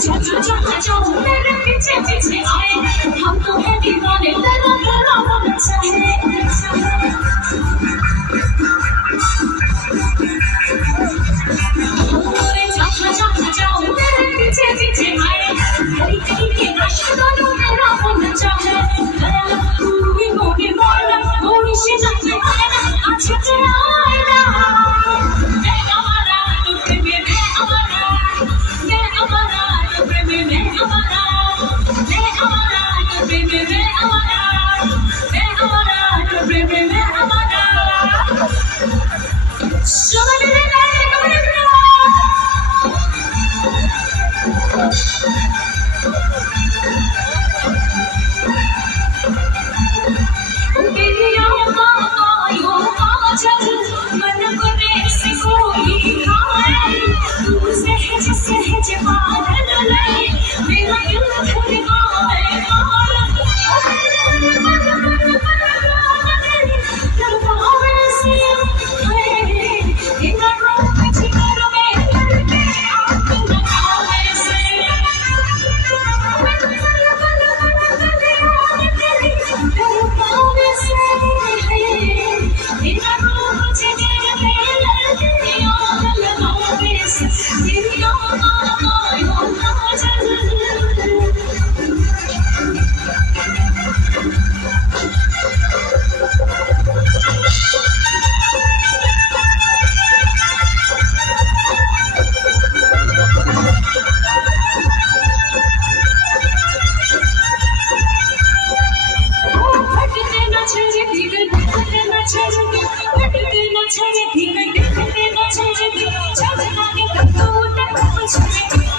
就这么就这么就这么忍心就这么忍心看我变强大 I'm sorry. ছাড়ে ভিগন ফুটে না ছাড়ে ফুটে না ছাড়ে ভিগন ফুটে না ছাড়ে ছাড়ে না কে তো উঠে ছাড়ে